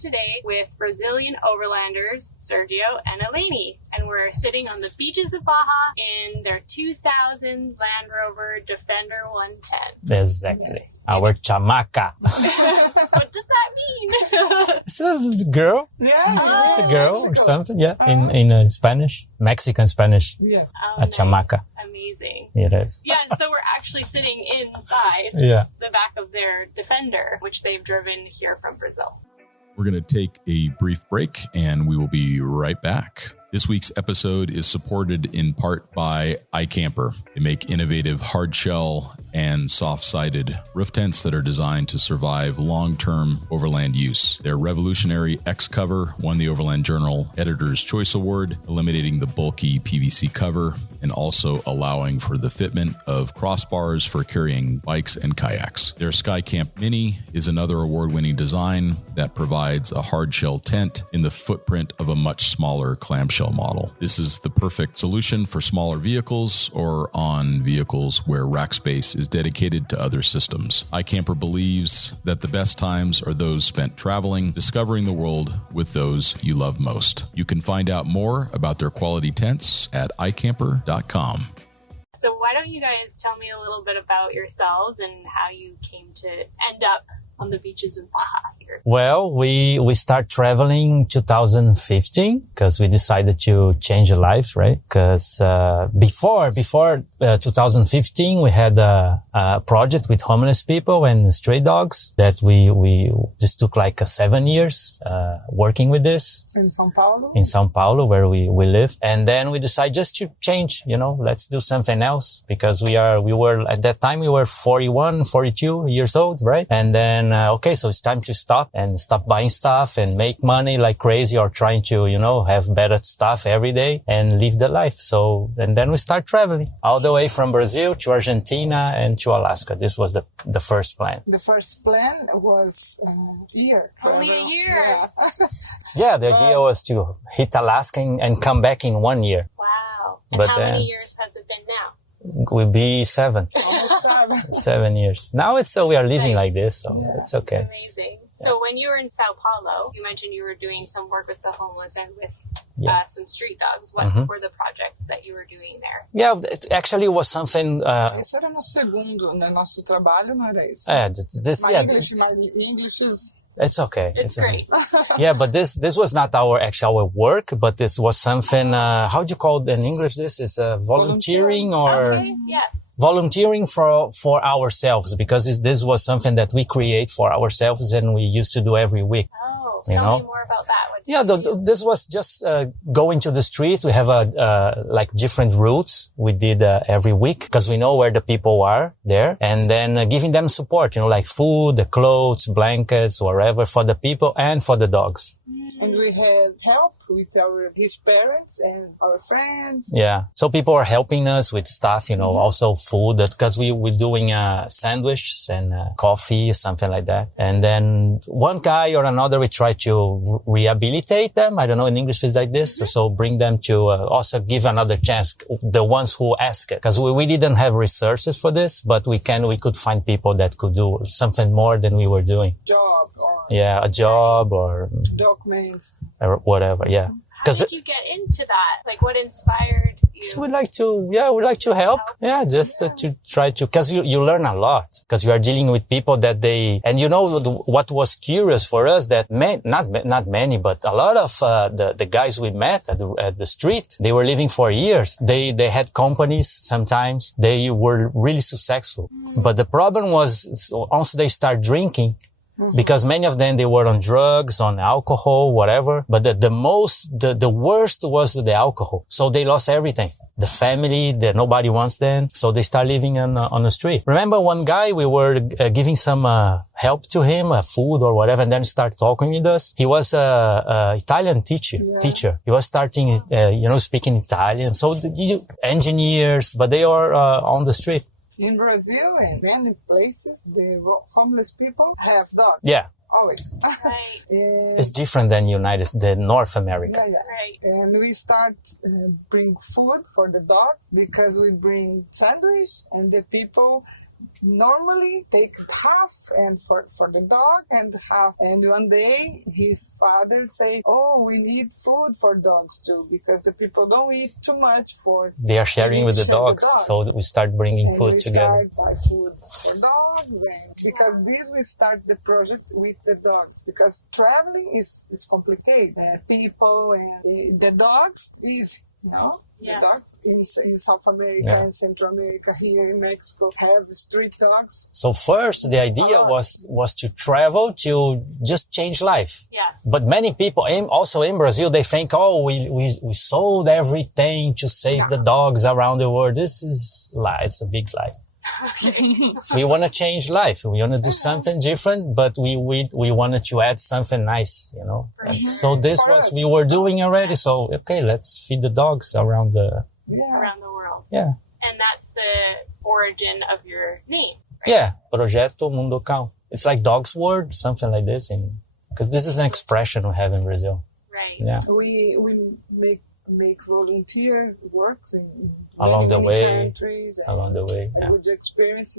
today with Brazilian overlanders Sergio and Eleni, and we're sitting on the beaches of Baja in their 2000 Land Rover Defender 110. Exactly. Yes. Our chamaca. What does that mean? It's a girl. Yeah, It's a girl or something. Yeah, Uh-huh. in Spanish, Mexican Spanish, yeah. Oh, a chamaca. Amazing. It is. Yeah, so we're actually sitting inside Yeah. the back of their Defender, which they've driven here from Brazil. We're going to take a brief break and we will be right back. This week's episode is supported in part by iCamper. They make innovative hard-shell and soft-sided roof tents that are designed to survive long-term overland use. Their revolutionary X cover won the Overland Journal Editor's Choice Award, eliminating the bulky PVC cover and also allowing for the fitment of crossbars for carrying bikes and kayaks. Their Skycamp Mini is another award-winning design that provides a hard-shell tent in the footprint of a much smaller clamshell model. This is the perfect solution for smaller vehicles or on vehicles where rack space is dedicated to other systems. iCamper believes that the best times are those spent traveling, discovering the world with those you love most. You can find out more about their quality tents at iCamper.com. So why don't you guys tell me a little bit about yourselves and how you came to end up on the beaches of Baja here? Well, we start traveling 2015 because we decided to change our lives, right? Because before 2015, we had a project with homeless people and stray dogs that we just took like 7 years working with this In São Paulo. in São Paulo where we live. And then we decided just to change, let's do something else because we were at that time we were 41, 42 years old, right? And then okay, so it's time to stop buying stuff and make money like crazy or trying to, have better stuff every day and live the life. So, and then we start traveling all the way from Brazil to Argentina and to Alaska. This was the first plan. The first plan was a year. Only a year. Yeah. Yeah, the idea was to hit Alaska and come back in 1 year. Wow. And But how then- many years has it been now? Will be 7. Almost 7. 7 years. Now we are living Nice. like this, so it's okay. Amazing. So when you were in Sao Paulo, you mentioned you were doing some work with the homeless and with Yeah. some street dogs. What were the projects that you were doing there? Yeah, it actually was something, Isso era no segundo, né? Nosso trabalho não era isso. this, My yeah, English is... it's okay. It's okay. great. Yeah, but this was not our work, but this was something, how do you call it in English? This is volunteering or Okay, yes. volunteering for ourselves because this was something that we create for ourselves and we used to do every week. Oh, You tell know? me more about that. What Yeah, this was just going to the street. We have like different routes we did every week because we know where the people are there, and then giving them support, like food, the clothes, blankets, whatever for the people and for the dogs. And we had help with his parents and our friends. Yeah, so people are helping us with stuff, also food because we're doing sandwiches and coffee, something like that. And then one guy or another, we try to rehabilitate them. I don't know in English it's like this. So bring them to also give another chance. The ones who ask it, because we didn't have resources for this, but we could find people that could do something more than we were doing. Job or Yeah, a job or whatever. Yeah. How did you get into that? Like, what inspired you? So we like to help. Yeah, just to try to, cause you learn a lot, cause you are dealing with people that and what was curious for us that not many, but a lot of, the guys we met at the street, they were living for years. They had companies sometimes. They were really successful. But the problem was once they start drinking, because many of them, they were on drugs, on alcohol, whatever. But the worst was the alcohol. So they lost everything. The family, nobody wants them. So they start living on the street. Remember one guy, we were giving some help to him, food or whatever, and then start talking with us. He was a Italian teacher. He was starting, speaking Italian. So engineers, but they are on the street. in Brazil and many places, the homeless people have dogs. Yeah. Always. Right. It's different than the North America. Yeah. Right. And we start bring food for the dogs because we bring sandwich and the people normally take half and for the dog and half. And one day his father say, "Oh, we need food for dogs too, because the people don't eat too much for." They are sharing with the dogs, so we start bringing and food we together. Start buy food for dogs, and because this we start the project with the dogs, because traveling is complicated. People and the dogs is. Yes. Dogs in South America and Central America, here in Mexico, have street dogs. So first, the idea was to travel to just change life. Yes. But many people, also in Brazil, they think, oh, we sold everything to save the dogs around the world. This is lie. It's a big lie. We want to change life. We want to do something different, but we wanted to add something nice, And so this was we were doing already. So okay, let's feed the dogs around the world. Yeah. And that's the origin of your name, right? Yeah, Projecto Mundo. It's like dog's word, something like this, because this is an expression we have in Brazil. Right. Yeah. We make volunteer works in along the way. Countries, along the way. A good experience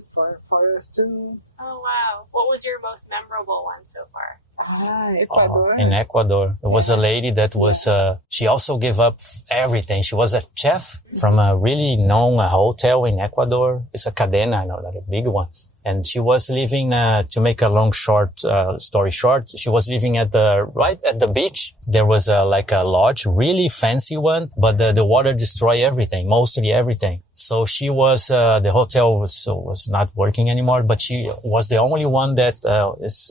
for us too. Oh wow! What was your most memorable one so far? Ecuador. In Ecuador, there was a lady that was. She also gave up everything. She was a chef from a really known hotel in Ecuador. It's a cadena, like the big ones. And she was living, to make a long story short, she was living right at the beach. There was like a lodge, really fancy one, but the water destroyed everything, mostly everything. So she was, the hotel was not working anymore, but she was the only one that,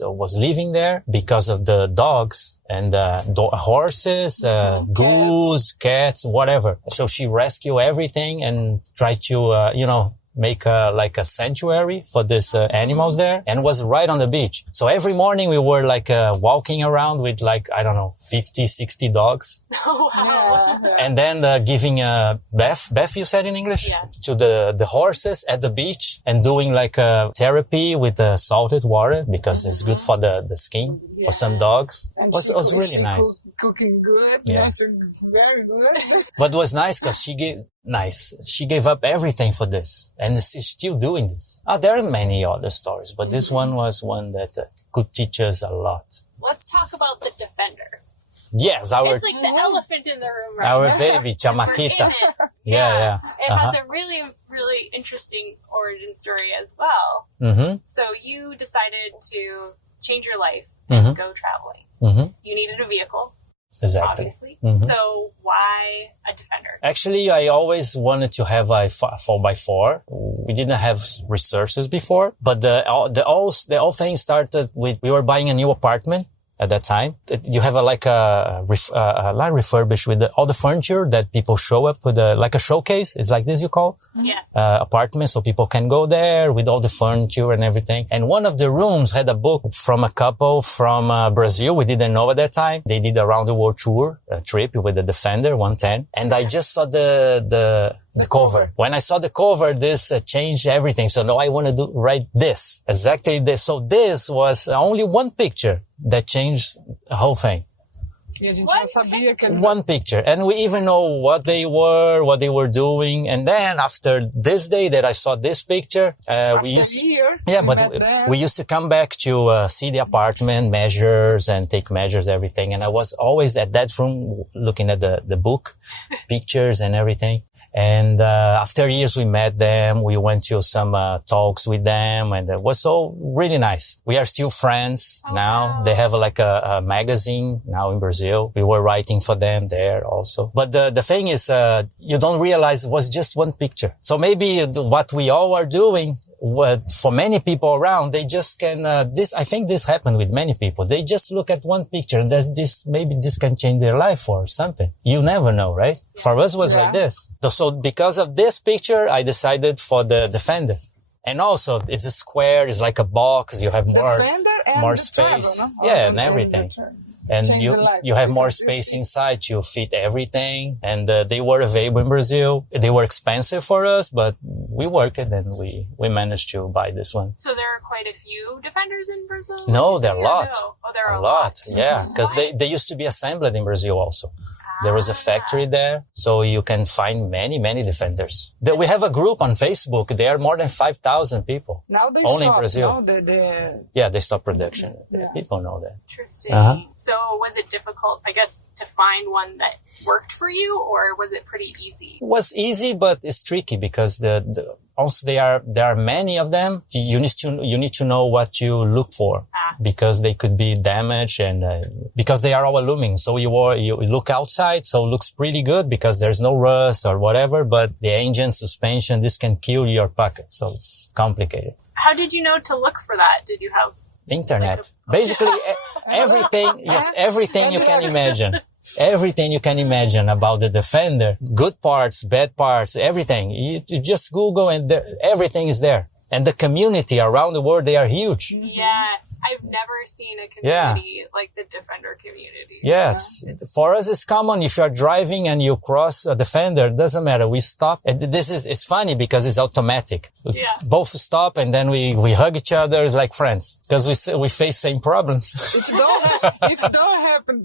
was living there because of the dogs and, horses, goose, cats, whatever. So she rescued everything and tried to, make like a sanctuary for these animals there, and was right on the beach. So every morning we were like walking around with 50, 60 dogs. Oh, wow. Yeah. And then giving bath, you said in English? Yes. To the horses at the beach, and doing like therapy with salted water because it's good for the skin for some dogs. It was really nice. Cooking good. Yeah. Yes, very good. But it was nice because she gave up everything for this, and she's still doing this. There are many other stories, but this one was one that could teach us a lot. Let's talk about the Defender. Yes, It's like the elephant in the room, right? our baby, We're in Chamaquita. it. Yeah. It has a really, really interesting origin story as well. Mm-hmm. So you decided to change your life Mm-hmm. and go traveling. Mm-hmm. You needed a vehicle, Exactly. obviously. Mm-hmm. So why a Defender? Actually, I always wanted to have a 4x4. We didn't have resources before, but the whole thing started with, we were buying a new apartment at that time. You have a lot refurbished with all the furniture that people show up with like a showcase. It's like this you call? Yes. Apartment, so people can go there with all the furniture and everything. And one of the rooms had a book from a couple from Brazil. We didn't know at that time. They did a round the world tour, a trip with the Defender 110. And I just saw the cover. When I saw the cover, this changed everything. So now I want to write this, exactly this. So this was only one picture that changed the whole thing. E a gente não sabia que One picture. And we even know what they were doing. And then after this day that I saw this picture, we used to come back to see the apartment, measures and take measures, everything. And I was always at that room looking at the book, pictures and everything. And after years we met them, we went to some talks with them, and it was so really nice. We are still friends now. Wow. They have like a magazine now in Brazil. We were writing for them there also. But the thing is, you don't realize it was just one picture. So maybe what we all are doing, for many people around, they just can, I think this happened with many people. They just look at one picture and maybe this can change their life or something. You never know, right? For us, it was like this. So because of this picture, I decided for the Defender. And also, it's a square, it's like a box, you have more space. Travel, no? Yeah, and everything. And you have more space inside to fit everything. And they were available in Brazil. They were expensive for us, but we worked it and we managed to buy this one. So there are quite a few Defenders in Brazil? No, there are a lot. No. Oh, there are a lot. Yeah, because they used to be assembled in Brazil also. There was a factory there. So you can find many defenders. We have a group on Facebook. There are more than 5,000 people. Now they Only stop, in Brazil. No? Yeah, they stopped production. Yeah. People know that. Interesting. Uh-huh. So was it difficult, I guess, to find one that worked for you, or was it pretty easy? It was easy, but it's tricky because also there are many of them. You need to know what you look for because they could be damaged and because they are all aluminum. So you look outside, so it looks pretty good because there's no rust or whatever. But the engine, suspension, this can kill your pocket. So it's complicated. How did you know to look for that? Did you have Internet, basically everything. Yes, everything you can imagine. Everything you can imagine about the Defender, good parts, bad parts, everything. You just Google and everything is there. And the community around the world, they are huge. Yes. I've never seen a community like the Defender community. Yes. For us, it's common. If you are driving and you cross a Defender, it doesn't matter. We stop. And it's funny because it's automatic. Yeah. Both stop and then we hug each other like friends because we face same problems. If it don't happen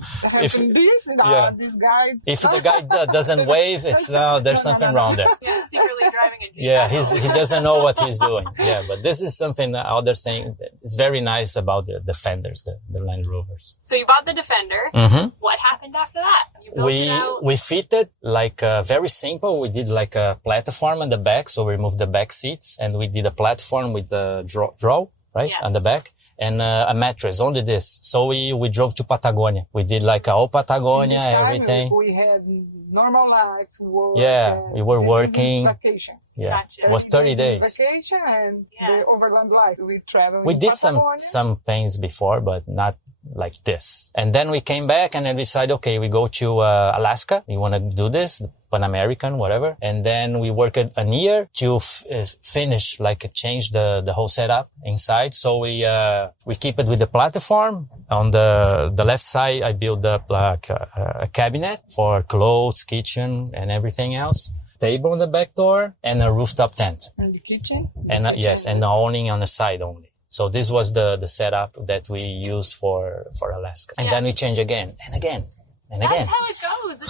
this guy. If the guy doesn't wave, there's something wrong there. Yeah, secretly driving a Yeah, he doesn't know what he's doing. Yeah, but this is something others saying it's very nice about the Defenders, the Land Rovers. So you bought the Defender. Mm-hmm. What happened after that? You built it out? We fitted like very simple. We did like a platform on the back, so we removed the back seats and we did a platform with the draw right on the back. And a mattress, only this. So we drove to Patagonia. We did like all Patagonia, everything. We had normal life, work. Yeah, we were working. Vacation. Yeah, Gotcha. it was 30 days. Vacation and the overland life. We traveled. We did some things before, but not like this. And then we came back and then we decided, okay, we go to Alaska. We want to do this, Pan American, whatever. And then we worked a year to finish, like change the whole setup inside. So we keep it with the platform. On the left side, I built up like a cabinet for clothes, kitchen, and everything else. Table on the back door and a rooftop tent. And the kitchen? And yes, and the awning on the side only. So this was the setup that we used for Alaska. And then we change again and again and again. That's how it goes,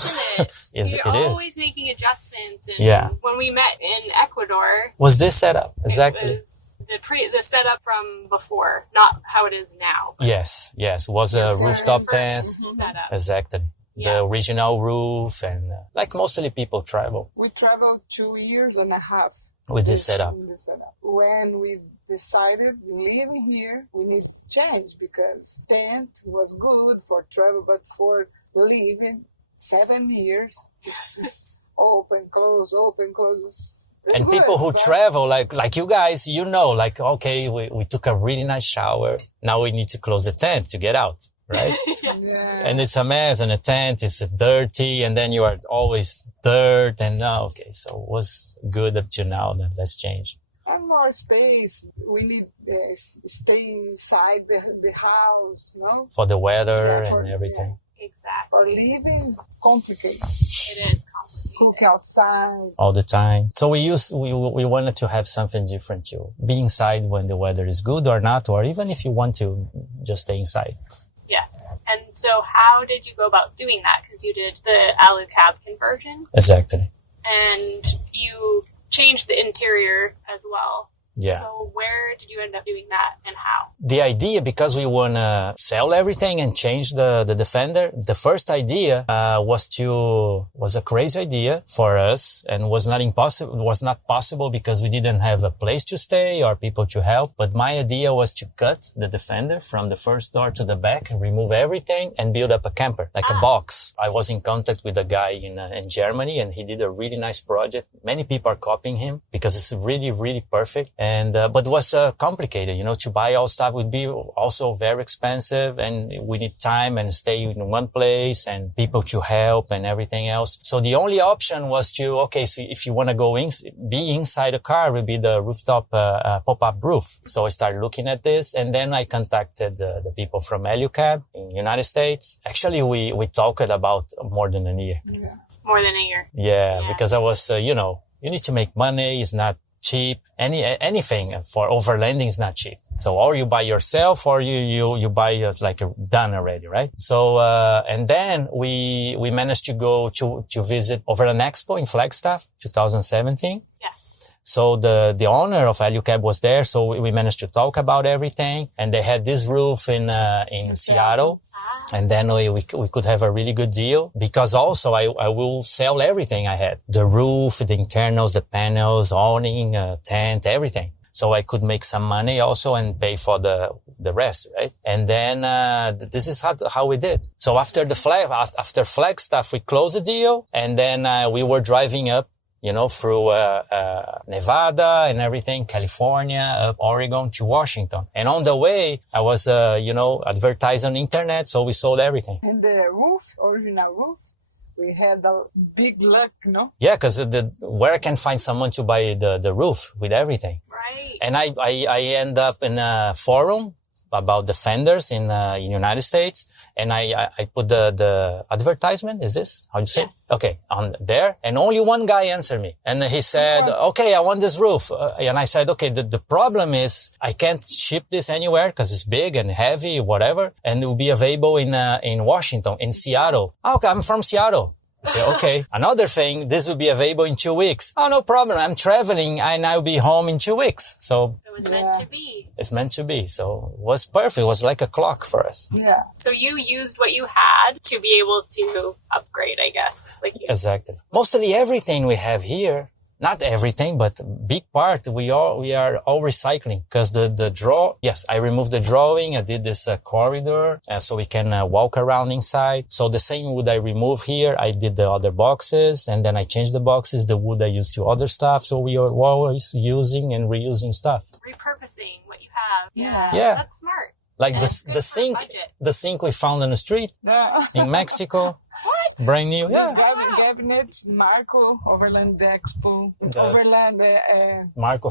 isn't it? You're always making adjustments. And when we met in Ecuador, was this setup exactly? It was the setup from before, not how it is now. Yes, was a rooftop tent. Setup. Exactly. The original roof and like mostly people travel. We traveled 2 years and a half with this setup. When we decided living here, we need to change because tent was good for travel, but for living 7 years, it's open, close. It's and good, people who travel, like you guys, like, okay, we took a really nice shower. Now we need to close the tent to get out. Right? And it's a mess and the tent is dirty and then you are always dirt and okay, so it was good up to now that let's change. And more space. We need stay inside the house, no? For the weather and everything. Yeah. Exactly. For living, complicated. It is complicated. Cook outside. All the time. So we wanted to have something different too. Be inside when the weather is good or not, or even if you want to just stay inside. Yes. And so how did you go about doing that? Because you did the alu cab conversion. Exactly. And you changed the interior as well. Yeah. So where did you end up doing that and how? The idea, because we want to sell everything and change the Defender, the first idea was a crazy idea for us and was not possible because we didn't have a place to stay or people to help. But my idea was to cut the Defender from the first door to the back and remove everything and build up a camper, like a box. I was in contact with a guy in Germany and he did a really nice project. Many people are copying him because it's really, really perfect. And, but it was complicated, to buy all stuff would be also very expensive and we need time and stay in one place and people to help and everything else. So the only option was so if you want to go be inside the car, will be the rooftop, pop-up roof. So I started looking at this and then I contacted the people from EluCab in the United States. Actually, we talked about more than a year. Yeah. More than a year. Yeah. Because I was, you need to make money. It's not cheap. Anything for overlanding is not cheap. So, or you buy yourself or you buy like done already, right? So, and then we managed to go to visit Overland Expo in Flagstaff, 2017. Yes. So the owner of Alucab was there. So we managed to talk about everything, and they had this roof in Seattle. And then we could have a really good deal because also I will sell everything I had. The roof, the internals, the panels, awning, tent, everything. So I could make some money also and pay for the rest, right? And then, this is how we did. So after Flagstaff, we closed the deal, and then, we were driving up, through, Nevada and everything, California, up Oregon to Washington. And on the way, I was, advertised on internet. So we sold everything. And the original roof, we had a big luck, no? Yeah, cause where I can find someone to buy the roof with everything. Right. And I end up in a forum about the fenders in United States. And I put the advertisement. Is this how you say Yes. it? Okay. On there. And only one guy answered me. And he said, okay, I want this roof. And I said, okay, the problem is I can't ship this anywhere because it's big and heavy, whatever. And it will be available in Washington, in Seattle. Okay. I'm from Seattle. I said, okay. Another thing, this will be available in 2 weeks. Oh, no problem. I'm traveling and I'll be home in 2 weeks. So It was meant to be. it's meant to be. So it was perfect. It was like a clock for us. Yeah. So you used what you had to be able to upgrade, I guess. Like you. Exactly. Mostly everything we have here, not everything, but big part, we are all recycling. Cause yes, I removed the drawing. I did this corridor so we can walk around inside. So the same wood I remove here, I did the other boxes, and then I changed the boxes, the wood I used to other stuff. So we are always using and reusing stuff. Repurposing what you have. Yeah. That's smart. Like And it's good for the sink we found on the street Yeah. in Mexico. Brand new. Yeah. Cabinets, Marco, Overland Expo, The- Overland, Marco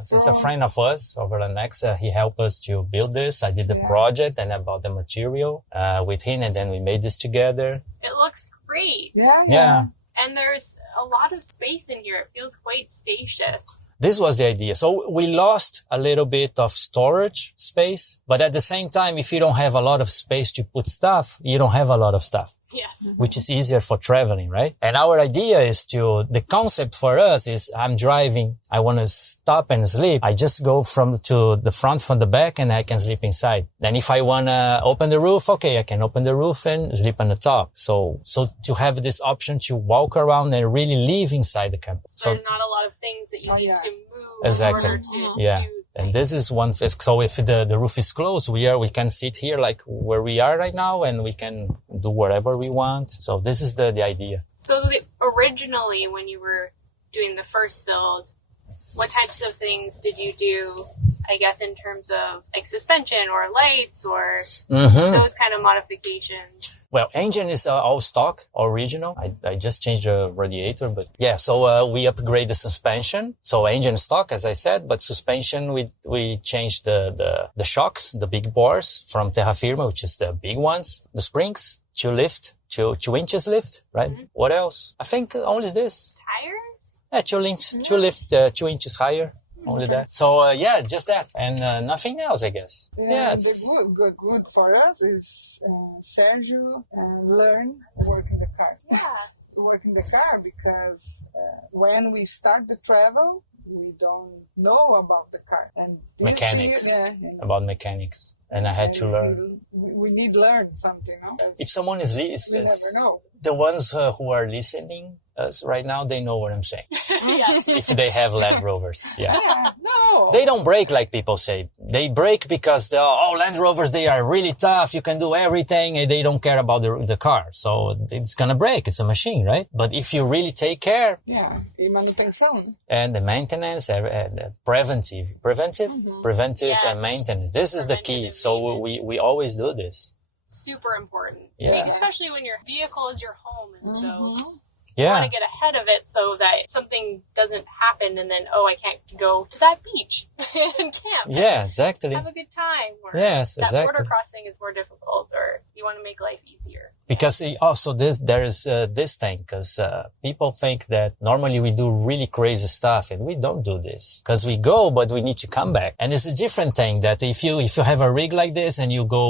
it's a friend of us, Overland X. He helped us to build this. I did the project and I bought the material, with him, and then we made this together. It looks great. Yeah. And there's a lot of space in here. It feels quite spacious. This was the idea. So we lost a little bit of storage space, but at the same time, if you don't have a lot of space to put stuff, you don't have a lot of stuff. Yes. Which is easier for traveling, right? And our idea is the concept for us is I'm driving, I want to stop and sleep. I just go to the front, from the back, and I can sleep inside. Then if I want to open the roof, okay, I can open the roof and sleep on the top. So to have this option to walk around and really live inside the camper. So There's not a lot of things that you need to move Exactly. in order to Yeah. do. And this is one thing. So if the roof is closed, we can sit here like where we are right now, and we can do whatever we want. So this is the idea. So originally, when you were doing the first build, what types of things did you do, I guess, in terms of like suspension or lights or those kind of modifications? Well, engine is all stock, original. I just changed the radiator, but yeah, so we upgrade the suspension. So engine stock, as I said, but suspension, we changed the shocks, the big bores from Terra Firma, which is the big ones, the springs, 2 inches lift, right? What else? I think only this. Tires? Yeah, 2 inches higher. Only that. So, just that. And, nothing else, I guess. Yeah, it's good for us is Sergio learn work in the car. Yeah. Work in the car because when we start the travel, we don't know about the car and this mechanics. About mechanics. And I had to learn. We need to learn something, no? If someone is We never know. the ones who are listening us right now, they know what I'm saying. Yes. If they have Land Rovers, yeah. Yeah, no. They don't break like people say. They break because Land Rovers, they are really tough. You can do everything, and they don't care about the car. So it's gonna break. It's a machine, right? But if you really take care, Yeah, e manutenção. and the maintenance, preventive Yes. and maintenance. This is the key. Preventative So we always do this. Super important. Yeah. Especially when your vehicle is your home. And so You Yeah. want to get ahead of it so that something doesn't happen and then, I can't go to that beach and camp. Yeah, exactly. Have a good time. Or Yes, that exactly. border crossing is more difficult, or you want to make life easier. Because also there is this thing, because people think that normally we do really crazy stuff, and we don't do this because we go, but we need to come back. And it's a different thing that if you have a rig like this and you go,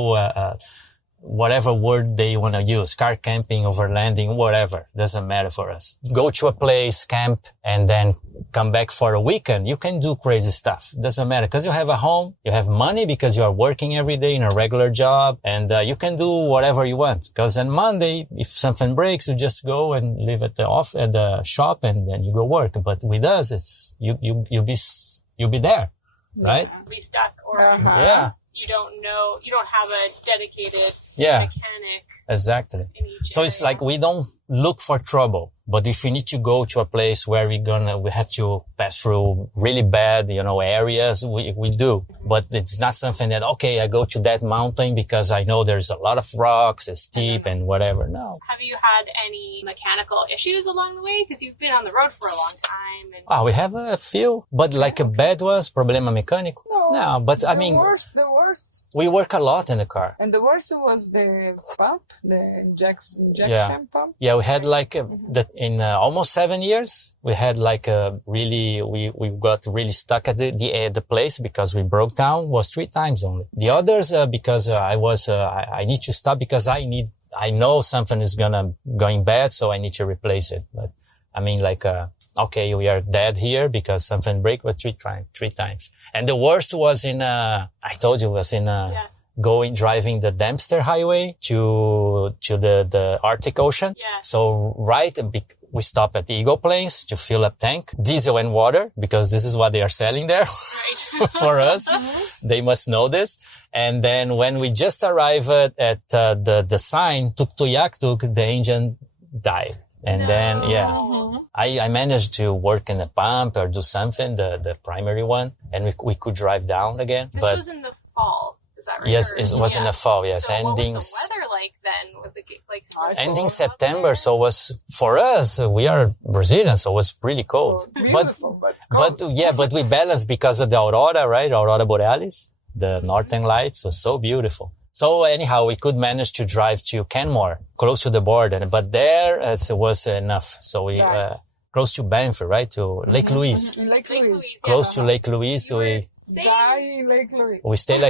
whatever word they want to use, car camping, overlanding, whatever, doesn't matter for us. Go to a place, camp, and then come back for a weekend. You can do crazy stuff. Doesn't matter because you have a home, you have money because you are working every day in a regular job, and you can do whatever you want. Because on Monday, if something breaks, you just go and live at the shop, and then you go work. But with us, it's you'll be there, right? Be stuck, or Yeah. you don't know, you don't have a dedicated mechanic. Exactly. In each So it's area. like we don't look for trouble. But if we need to go to a place where we have to pass through really bad, areas, we do. But it's not something that, okay, I go to that mountain because I know there's a lot of rocks, it's steep and whatever. No. Have you had any mechanical issues along the way? Because you've been on the road for a long time. And We have a few, but like a bad was, problema mecânico. No, but I mean, the worst. we work a lot in the car. And the worst was the pump, the injection pump. Yeah, we had like in almost 7 years, we had like we got really stuck at the place because we broke down. Was 3 times only. The others because I need to stop because I know something is going bad, so I need to replace it. But I mean, like okay, we are dead here because something break, but 3 times. And the worst was I told you, was in driving the Dempster Highway to the Arctic Ocean. Yeah. So we stopped at Eagle Plains to fill up tank, diesel and water, because this is what they are selling there for us. They must know this. And then when we just arrived at the sign, Tuktoyaktuk, the engine died. And then, I managed to work in a pump or do something, the primary one, and we could drive down again. This was in the fall. Is that right? Yes, it was in the fall, yes. So ending, what was the weather like then? Was it like ending September, so was, for us, we are Brazilians, so it was really cold. Beautiful, but cold. But we balanced because of the aurora, right? Aurora Borealis, the northern lights was so beautiful. So anyhow, we could manage to drive to Canmore, close to the border, but there it was enough. So we, close to Banff, right? To Lake Louise. Lake Louise. Close to Lake Louise, we Lake Louise. we stayed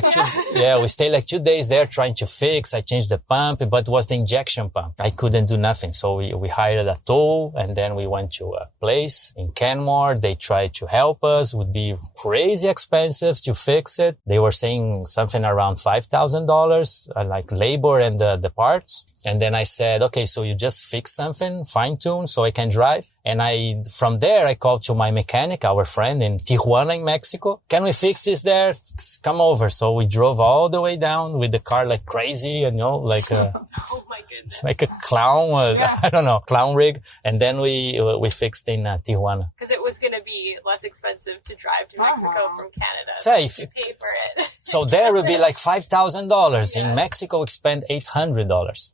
like 2 days there trying to fix. I changed the pump, but it was the injection pump. I couldn't do nothing. So we hired a tow, and then we went to a place in Canmore. They tried to help us. It would be crazy expensive to fix it. They were saying something around $5,000, like labor and the parts. And then I said, okay, so you just fix something, fine tune so I can drive. And from there, I called to my mechanic, our friend in Tijuana in Mexico. Can we fix this there? Come over. So we drove all the way down with the car like crazy, like oh my goodness. like a clown, I don't know, clown rig. And then we fixed in Tijuana. Because it was going to be less expensive to drive to Mexico from Canada. So to pay for it. So there would be like $5,000. In Mexico, we spent $800.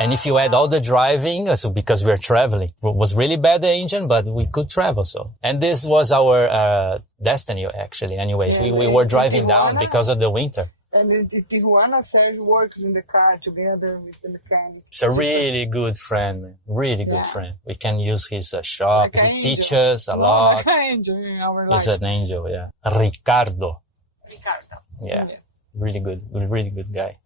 And if you add all the driving, so because we're traveling, it was really bad, the engine, but we could travel. So, and this was our destiny, actually. Anyways, we were driving down because of the winter. And in Tijuana, Sergio works in the car together with the mechanic. It's a really good friend, man. Really good friend. We can use his shop. Like he teaches a lot. Like an angel in our life. He's an angel, yeah. Ricardo. Ricardo. Yeah. Yes. Really good guy.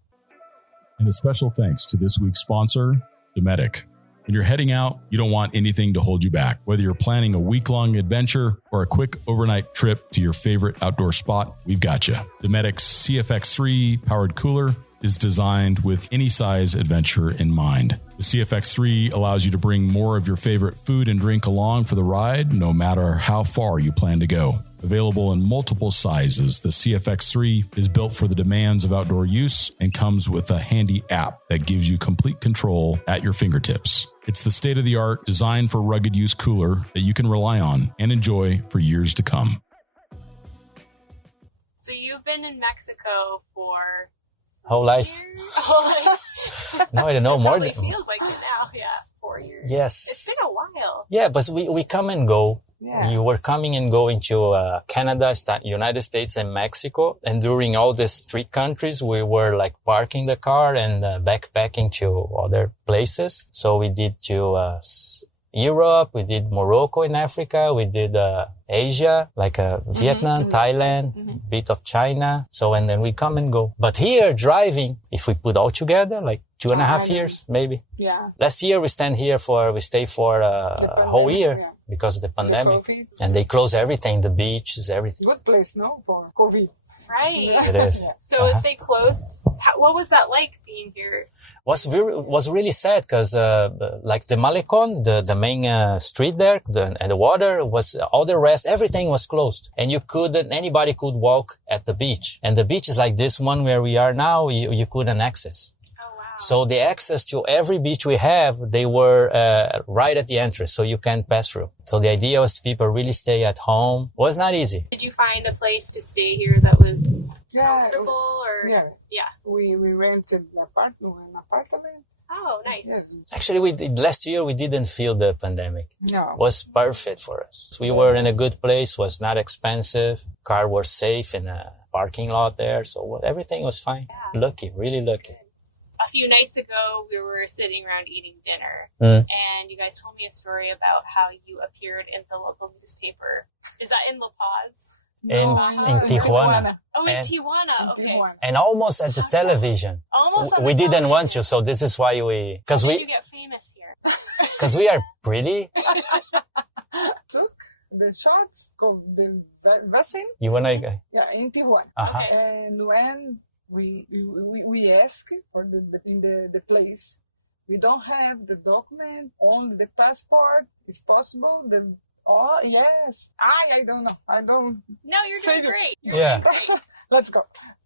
And a special thanks to this week's sponsor, Dometic. When you're heading out, you don't want anything to hold you back. Whether you're planning a week-long adventure or a quick overnight trip to your favorite outdoor spot, we've got you. Dometic's CFX3 powered cooler is designed with any size adventure in mind. The CFX3 allows you to bring more of your favorite food and drink along for the ride, no matter how far you plan to go. Available in multiple sizes, the CFX3 is built for the demands of outdoor use and comes with a handy app that gives you complete control at your fingertips. It's the state-of-the-art, designed for rugged use cooler that you can rely on and enjoy for years to come. So you've been in Mexico for whole life. years? No, I don't know, more than feels like it now, 4 4 years. Yes. It's been a while. Yeah, but we come and go. Yeah. You were coming and going to Canada, United States, and Mexico. And during all these 3 countries, we were like parking the car and backpacking to other places. So we did to Europe, we did Morocco in Africa, we did Asia, like Vietnam, Thailand, bit of China. So, and then we come and go. But here, driving, if we put all together, like 2.5 years, maybe. Yeah. Last year, we stay for a whole year because of the pandemic. And they close everything, the beaches, everything. Good place, no? For COVID. Right. It is. So if they closed, what was that like being here? Was really sad because like the Malecon, the main street there, and the water was all the rest, everything was closed, and anybody could walk at the beach. And the beach is like this one where we are now. You couldn't access. Oh wow! So the access to every beach we have, they were right at the entrance, so you can't pass through. So the idea was people really stay at home. It was not easy. Did you find a place to stay here that was comfortable or? Yeah. We rented an apartment. Oh, nice. Yes. Actually, last year we didn't feel the pandemic. No. It was perfect for us. We were in a good place, was not expensive. Car was safe in a parking lot there. So everything was fine. Yeah. Lucky, really lucky. A few nights ago, we were sitting around eating dinner, and you guys told me a story about how you appeared in the local newspaper. Is that in La Paz? In Tijuana. Oh, in Tijuana. Okay. Tijuana. And almost at the television. Almost. We didn't want to, so this is why How did you get famous here? because we are pretty. Took the shots of the vaccine. You wanna? Yeah, in Tijuana. Uh-huh. And when we ask for the place, we don't have the document, only the passport. Is possible? Oh, yes. I don't know. I don't. No, you're doing great. You're Yeah. doing great. Let's go.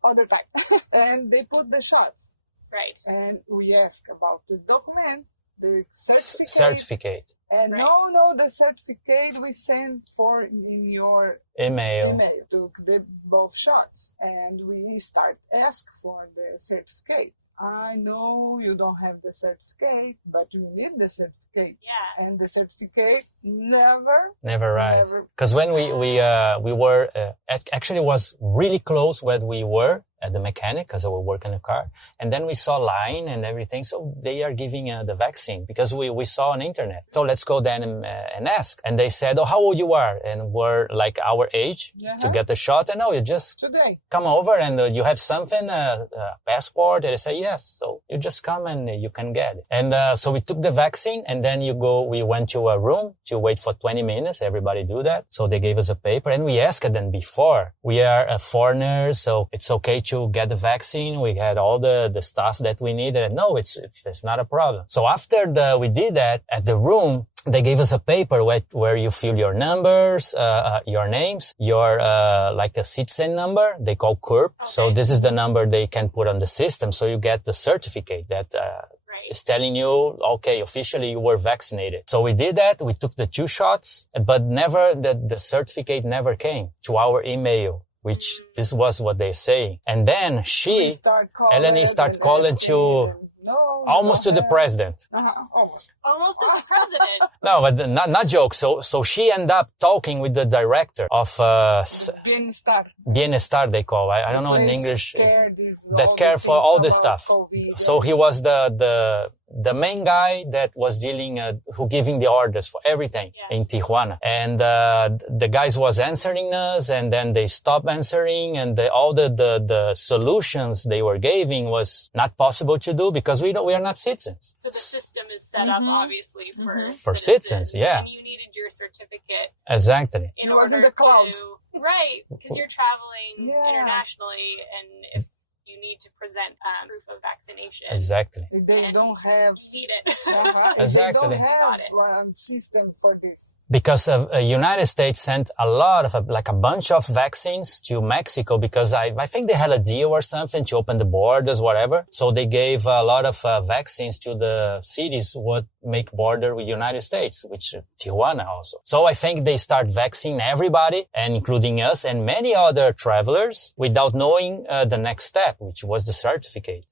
Other time. And they put the shots. Right. And we ask about the document, the certificate. Certificate. And Right. no, the certificate we send for in your Email. email. Took both shots. And we start ask for the certificate. I know you don't have the certificate, but you need the certificate. Yeah. And the certificate never Never. Because when we were actually was really close where we were at the mechanic because we work in the car, and then we saw line and everything. So they are giving the vaccine because we saw on internet. So let's go then and ask. And they said, "Oh, how old you are?" And we're like our age to get the shot. And no, you just today come over and you have something, passport. And they say yes. So you just come and you can get it. And so we took the vaccine, and then we went to a room to wait for 20 minutes. Everybody do that. So they gave us a paper, and we asked them before. We are foreigners, so it's okay to get the vaccine. We had all the stuff that we needed. No, it's not a problem. So after we did that at the room, they gave us a paper where you fill your numbers, your names, your, like a citizen number. They call CURP. Okay. So this is the number they can put on the system. So you get the certificate that, is telling you, okay, officially you were vaccinated. So we did that. We took the 2 shots, but the certificate never came to our email, which this was what they're saying. And then Eleni started calling to almost to the president. Almost to the president. No, but not joke. So she ended up talking with the director of Bienestar, they call. I don't know in English. That care for all this stuff. COVID. So he was the main guy that was dealing, who giving the orders for everything in Tijuana. And, the guys was answering us, and then they stopped answering, and all the solutions they were giving was not possible to do because we are not citizens. So the system is set up obviously for citizens. Yeah. And you needed your certificate. Exactly. In order to, right. Because you're traveling internationally, and if you need to present proof of vaccination. Exactly. They don't have. Need it. Exactly. They don't have one system for this. Because the United States sent a lot of, like a bunch of vaccines to Mexico because I think they had a deal or something to open the borders, whatever. So they gave a lot of vaccines to the cities what make border with United States, which Tijuana also. So I think they start vaccinating everybody, and including us and many other travelers, without knowing the next step, which was the certificate.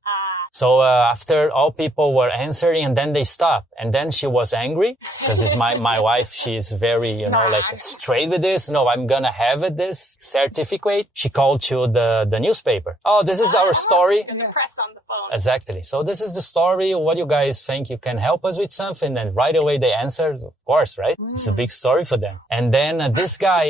So after all people were answering, and then they stopped, and then she was angry because it's my wife. She's very, like straight with this. No, I'm gonna have this certificate. She called to the newspaper. Oh, this is our story. Got the press on the phone. Exactly. So this is the story. What do you guys think? You can help us with something? And right away they answered, of course, right? It's a big story for them. And then this guy,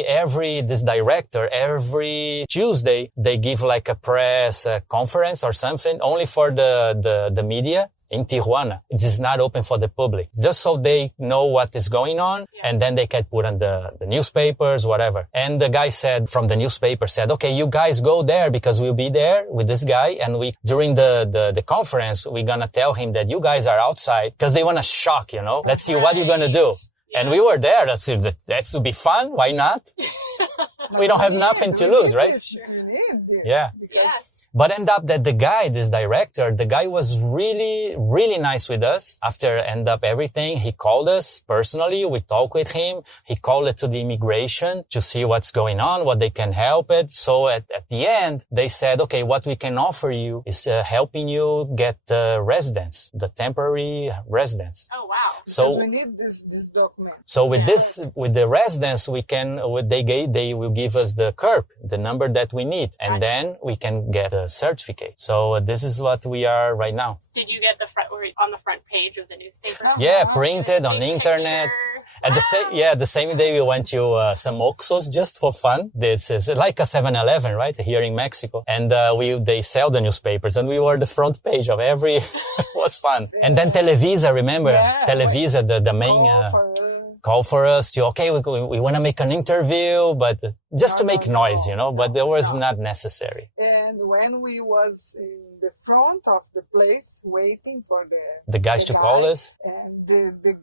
this director, every Tuesday, they give like a press conference or something only for the media in Tijuana. It is not open for the public, just so they know what is going on. Yes. And then they can put on the newspapers, whatever. And the guy from the newspaper said, okay, you guys go there because we'll be there with this guy. And during the conference, we're going to tell him that you guys are outside because they want to shock, let's see what you're going to do. Yeah. And we were there. That would be fun. Why not? We don't have nothing to lose, right? Yeah. Yes. But end up that this director, the guy was really, really nice with us. After end up everything, he called us personally. We talked with him. He called it to the immigration to see what's going on, what they can help it. So at the end, they said, okay, what we can offer you is helping you get residence, the temporary residence. Oh, wow. So we need this document. So with with the residence, they will give us the CURP, the number that we need. And then we can get a certificate. So this is what we are right now. Did you get on the front page of the newspaper? Yeah, printed on the internet. At the same day we went to some Oxxos just for fun. This is like a 7-Eleven, right? Here in Mexico. And they sell the newspapers and we were the front page of every it was fun. And then Televisa, remember? Yeah, Televisa, the main call for us to, okay, we want to make an interview, but just to make noise, but there was not necessary. And when we was in the front of the place waiting for the guys to call us, and the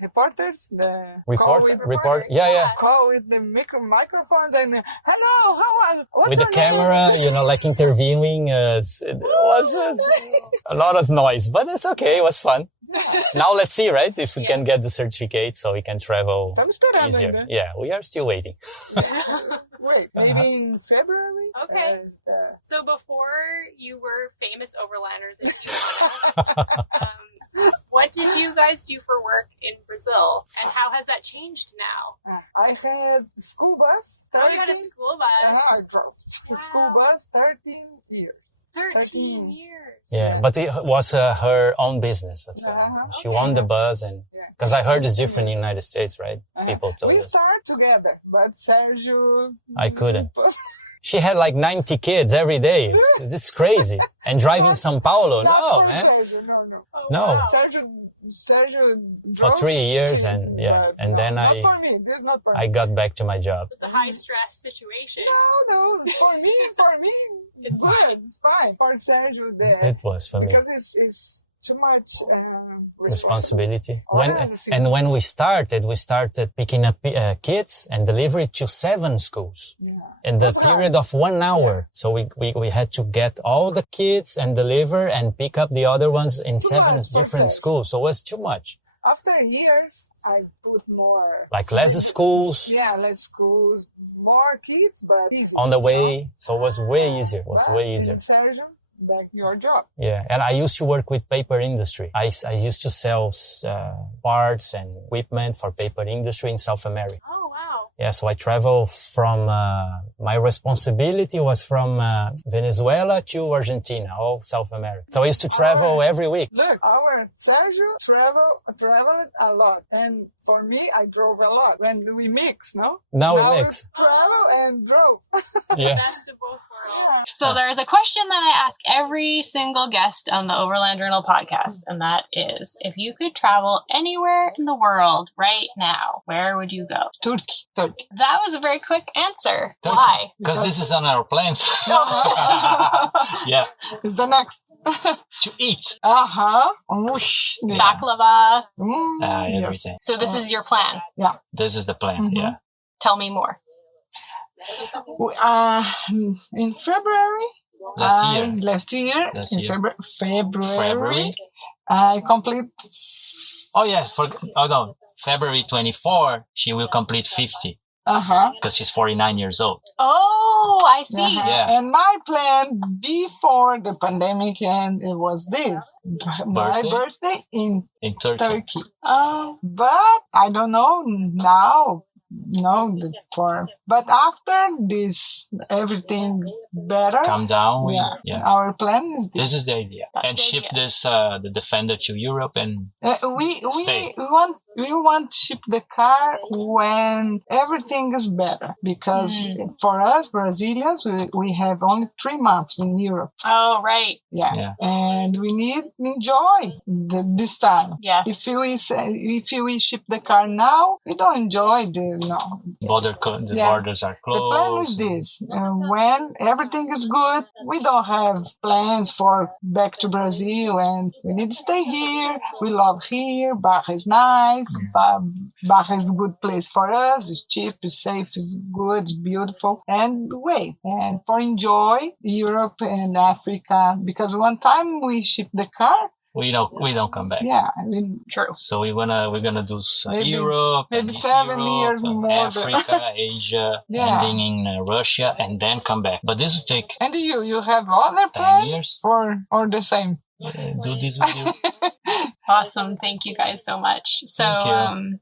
reporters, report, yeah, call with the microphones and hello, how are with the camera, like interviewing. It was a lot of noise, but it's okay. It was fun. Now let's see, right? If we can get the certificate so we can travel easier. Yeah, we are still waiting. Wait, maybe in February? Okay. So before you were famous overlanders in Giordano, what did you guys do for work in Brazil? And how has that changed now? I had a school bus. You had a school bus? I drove a school bus 13 years. 13 years. Yeah, but it was her own business. She won the bus, and because I heard it's different in the United States, right? People told us. We started together, but Sergio... I couldn't. She had like 90 kids every day. It's crazy. And driving São Paulo, no, man. Sergio, no. Wow. Sergio drove for 3 years, and then not for me. This is not for me. I got back to my job. It's a high stress situation. No, for me, it's good. It's fine. For Sergio, it was for me. Because it's too much responsibility. When we started picking up kids and delivery to 7 schools in the period of 1 hour. So we had to get all the kids and deliver and pick up the other ones in 7 different schools. So it was too much. After years, I put more. Like less schools. Yeah, less schools, more kids, but easy. On the way. So it was way easier. In Sergio, like your job. Yeah. And I used to work with paper industry. I used to sell parts and equipment for paper industry in South America. Oh, wow. Yeah. So I travel from, my responsibility was from Venezuela to Argentina, all South America. So I used to travel every week. Look, our Sergio traveled a lot. And for me, I drove a lot. When we mix, no? Now we mix. Travel and drove. Yeah. Best of both worlds. So there's a question that I ask every single guest on the Overland Journal podcast, and that is, if you could travel anywhere in the world right now, where would you go? Turkey. That was a very quick answer. Turkey. Why? Because this is on our plans. Yeah. It's the next. To eat. Baklava. Everything. Yes. So this is your plan? Yeah. This is the plan, yeah. Tell me more. In February. Last year. February. I complete. Oh yeah, February 24, she will complete 50. because she's 49 years old. Oh, I see. Yeah. And my plan before the pandemic and it was this. My birthday in Turkey. Oh. But I don't know now. But after this, everything better. Calm down. Our plan is this. This is the idea. And ship this the Defender to Europe and we stay. want to ship the car when everything is better because for us Brazilians we have only 3 months in Europe. Oh, right. Yeah. And we need enjoy this time. Yes. If we ship the car now, we don't enjoy the borders are closed. The plan is this: when everything is good, we don't have plans for back to Brazil, and we need to stay here. We love here. Barra is nice. Barra is a good place for us. It's cheap, it's safe, it's good, it's beautiful, and for enjoy Europe and Africa. Because one time we shipped the car. We don't come back. Yeah, true. So we're gonna do Europe, maybe 7 years more. Africa, Asia, ending in Russia, and then come back. But this will take. And you have other 10 plans years or the same? Do this with you. Awesome. Thank you guys so much. So,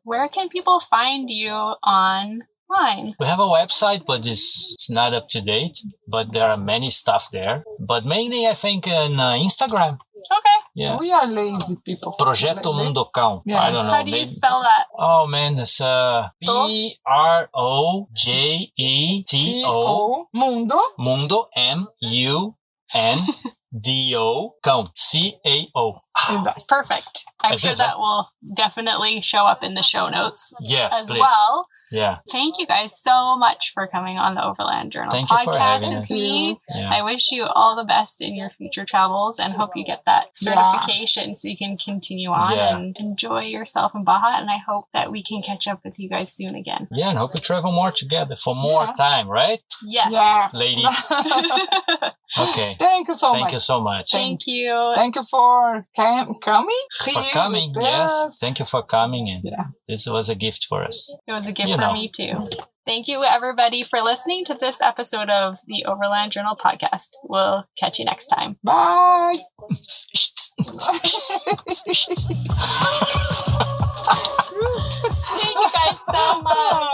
where can people find you online? We have a website, but it's not up to date. But there are many stuff there. But mainly, I think, on Instagram. Okay. Yeah. We are lazy people. Projecto Mundo. I don't know. How do you spell that? Oh man, it's Projeto Mundo. Mundo Mundo Cão. CAO. Exactly. Perfect. I'm sure that will definitely show up in the show notes as please. well. Yeah. Thank you guys so much for coming on the Overland Journal Thank you podcast for having with us. me. Yeah. I wish you all the best in your future travels and hope you get that certification so you can continue on and enjoy yourself in Baja. And I hope that we can catch up with you guys soon again. Yeah, and hope we travel more together for more time, right? Yes. Yeah. Lady. Okay. Thank you so much. Thank you so much. Thank you. Thank you for coming. For coming, yes. Us. Thank you for coming. And this was a gift for us. It was a gift for me too. Thank you, everybody, for listening to this episode of the Overland Journal podcast. We'll catch you next time. Bye. Thank you guys so much.